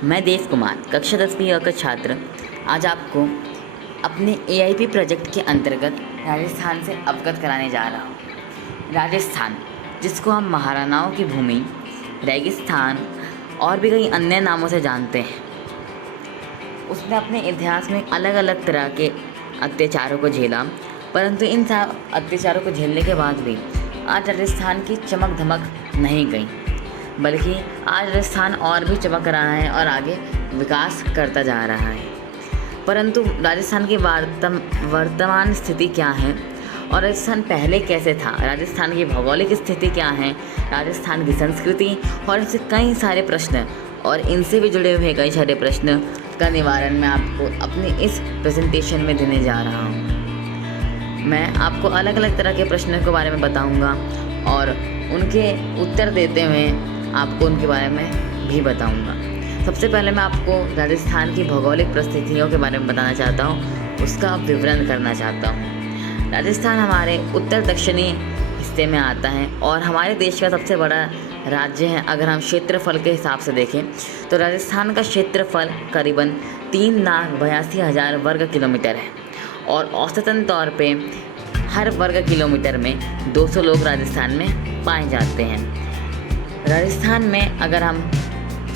मैं देव कुमार कक्षा 10वीं का छात्र आज आपको अपने एआईपी प्रोजेक्ट के अंतर्गत राजस्थान से अवगत कराने जा रहा हूँ। राजस्थान, जिसको हम महाराणाओं की भूमि, रेगिस्तान और भी कई अन्य नामों से जानते हैं, उसने अपने इतिहास में अलग अलग तरह के अत्याचारों को झेला, परंतु इन अत्याचारों को झेलने के बाद भी आज राजस्थान की चमक धमक नहीं गई, बल्कि आज राजस्थान और भी चमक रहा है और आगे विकास करता जा रहा है। परंतु राजस्थान की वर्तमान स्थिति क्या है और राजस्थान पहले कैसे था, राजस्थान की भौगोलिक स्थिति क्या है, राजस्थान की संस्कृति और ऐसे कई सारे प्रश्न और इनसे भी जुड़े हुए कई सारे प्रश्न का निवारण मैं आपको अपनी इस प्रेजेंटेशन में देने जा रहा हूँ। मैं आपको अलग अलग तरह के प्रश्नों के बारे में बताऊँगा और उनके उत्तर देते हुए आपको उनके बारे में भी बताऊंगा। सबसे पहले मैं आपको राजस्थान की भौगोलिक परिस्थितियों के बारे में बताना चाहता हूँ, उसका विवरण करना चाहता हूँ। राजस्थान हमारे उत्तर दक्षिणी हिस्से में आता है और हमारे देश का सबसे बड़ा राज्य है। अगर हम क्षेत्रफल के हिसाब से देखें तो राजस्थान का क्षेत्रफल करीबन 3,82,000 वर्ग किलोमीटर है और औसतन तौर पे हर वर्ग किलोमीटर में 200 लोग राजस्थान में पाए जाते हैं। राजस्थान में अगर हम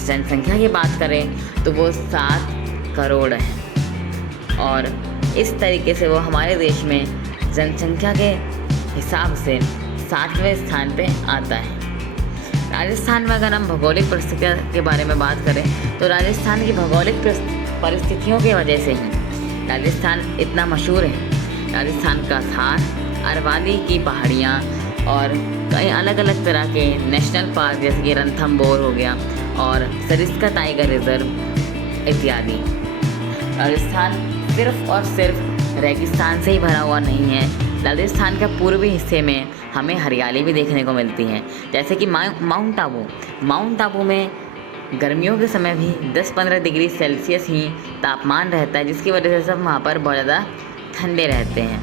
जनसंख्या की बात करें तो वो 7 करोड़ है और इस तरीके से वो हमारे देश में जनसंख्या के हिसाब से 7वें स्थान पे आता है। राजस्थान में अगर हम भौगोलिक परिस्थितियों के बारे में बात करें तो राजस्थान की भौगोलिक परिस्थितियों की वजह से ही राजस्थान इतना मशहूर है। राजस्थान का थार, अरवली की पहाड़ियाँ और कई अलग अलग तरह के नेशनल पार्क जैसे कि रणथंभौर हो गया और सरिस्का टाइगर रिजर्व इत्यादि। राजस्थान सिर्फ और सिर्फ रेगिस्तान से ही भरा हुआ नहीं है। राजस्थान के पूर्वी हिस्से में हमें हरियाली भी देखने को मिलती है, जैसे कि माउंट आबू में गर्मियों के समय भी 10-15 डिग्री सेल्सियस ही तापमान रहता है, जिसकी वजह से सब वहाँ पर बहुत ज़्यादा ठंडे रहते हैं।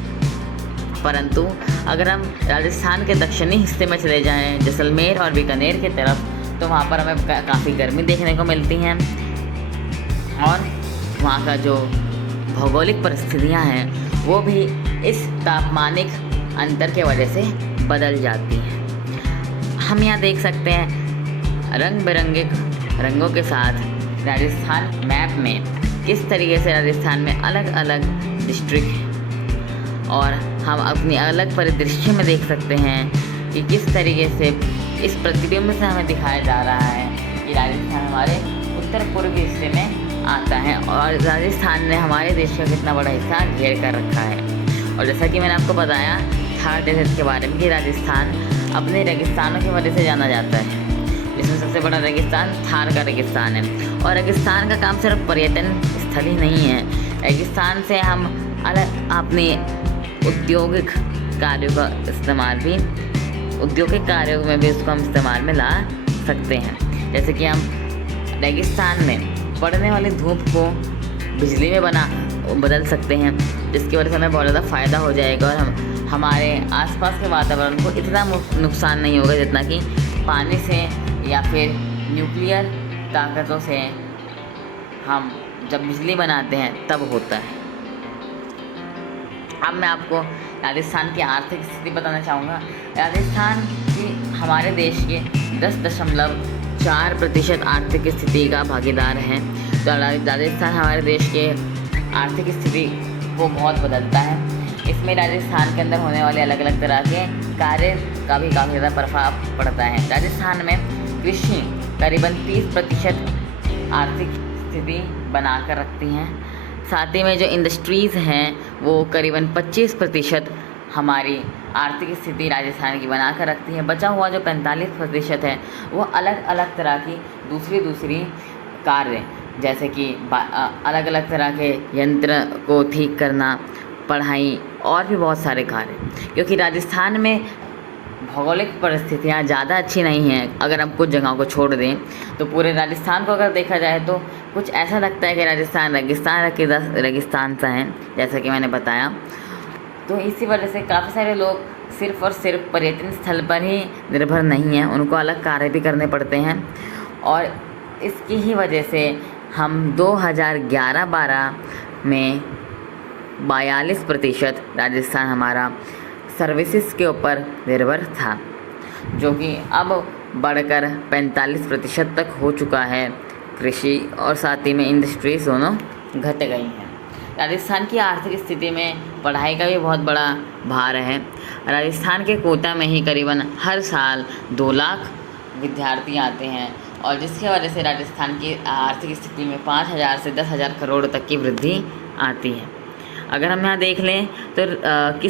परंतु अगर हम राजस्थान के दक्षिणी हिस्से में चले जाएं, जैसलमेर और बीकानेर की तरफ, तो वहाँ पर हमें काफ़ी गर्मी देखने को मिलती हैं और वहाँ का जो भौगोलिक परिस्थितियाँ हैं वो भी इस तापमानिक अंतर के वजह से बदल जाती हैं। हम यहाँ देख सकते हैं रंग बिरंगे रंगों के साथ राजस्थान मैप में किस तरीके से राजस्थान में अलग अलग डिस्ट्रिक्ट हैं और हम अपनी अलग परिदृश्य में देख सकते हैं कि किस तरीके से इस प्रतिबिंब से हमें दिखाया जा रहा है कि राजस्थान हमारे उत्तर पूर्वी हिस्से में आता है और राजस्थान ने हमारे देश का कितना बड़ा हिस्सा घेर कर रखा है। और जैसा कि मैंने आपको बताया थार डेजर्ट के बारे में कि राजस्थान अपने रेगिस्तानों की वजह से जाना जाता है, जिसमें सबसे बड़ा रेगिस्तान थार का रेगिस्तान है। और रेगिस्तान का काम सिर्फ पर्यटन स्थल ही नहीं है, रेगिस्तान से हम अलग अपने औद्योगिक कार्यों का इस्तेमाल भी औद्योगिक कार्यों में भी उसको हम इस्तेमाल में ला सकते हैं। जैसे कि हम रेगिस्तान में पड़ने वाली धूप को बिजली में बदल सकते हैं, जिसकी वजह से हमें बहुत ज़्यादा फ़ायदा हो जाएगा और हमारे आसपास के वातावरण को इतना नुकसान नहीं होगा जितना कि पानी से या फिर न्यूक्लियर ताकतों से हम जब बिजली बनाते हैं तब होता है। अब मैं आपको राजस्थान की आर्थिक स्थिति बताना चाहूँगा। राजस्थान की हमारे देश के 10.4% आर्थिक स्थिति का भागीदार है। तो राजस्थान हमारे देश के आर्थिक स्थिति को बहुत बदलता है। इसमें राजस्थान के अंदर होने वाले अलग अलग तरह के कार्य का भी काफ़ी ज़्यादा प्रभाव पड़ता है। राजस्थान में कृषि करीबन 30% आर्थिक स्थिति बनाकर रखती हैं। साथ ही में जो इंडस्ट्रीज़ हैं वो करीबन 25% हमारी आर्थिक स्थिति राजस्थान की बना कर रखती है। बचा हुआ जो 45% है वो अलग अलग तरह की दूसरी कार्य, जैसे कि अलग अलग तरह के यंत्र को ठीक करना, पढ़ाई और भी बहुत सारे कार्य। क्योंकि राजस्थान में भौगोलिक परिस्थितियाँ ज़्यादा अच्छी नहीं हैं, अगर हम कुछ जगहों को छोड़ दें तो पूरे राजस्थान को अगर देखा जाए तो कुछ ऐसा लगता है कि राजस्थान रेगिस्तान सा है, जैसा कि मैंने बताया। तो इसी वजह से काफ़ी सारे लोग सिर्फ़ और सिर्फ पर्यटन स्थल पर ही निर्भर नहीं हैं, उनको अलग कार्य भी करने पड़ते हैं। और इसकी ही वजह से हम 2011-12 में 42% राजस्थान हमारा सर्विसेज के ऊपर निर्भर था, जो कि अब बढ़कर 45% तक हो चुका है। कृषि और साथ ही में इंडस्ट्रीज दोनों घट गई हैं। राजस्थान की आर्थिक स्थिति में पढ़ाई का भी बहुत बड़ा भार है। राजस्थान के कोटा में ही करीबन हर साल 2 लाख विद्यार्थी आते हैं, और जिसकी वजह से राजस्थान की आर्थिक स्थिति में 5,000 से 10,000 करोड़ तक की वृद्धि आती है। अगर हम यहाँ देख लें तो किस